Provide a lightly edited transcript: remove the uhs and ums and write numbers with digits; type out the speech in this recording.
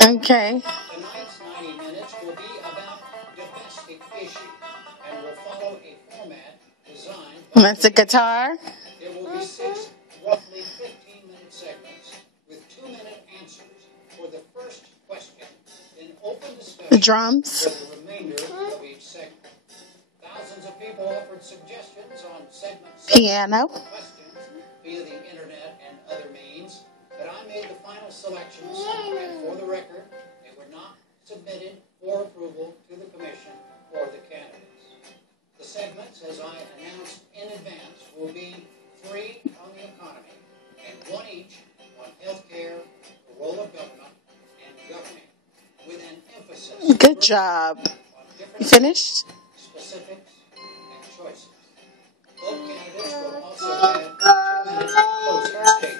Okay. Tonight's 90 minutes will be about domestic issues and will follow a format designed by That's a guitar. There will be 6 roughly 15-minute segments with 2-minute answers for the first question, then open discussion Drums. for the remainder of each segment. Thousands of people offered suggestions on segments Piano. questions via the internet and other means, but I made the final selections, and for the record, they were not submitted for approval to the commission or the candidates. The segments, as I announced in advance, will be 3 on the economy and 1 each on health care, the role of government, and governing, with an emphasis Good job. on You different finished? specifics and choices. Both candidates will also have 2-minute closing statements.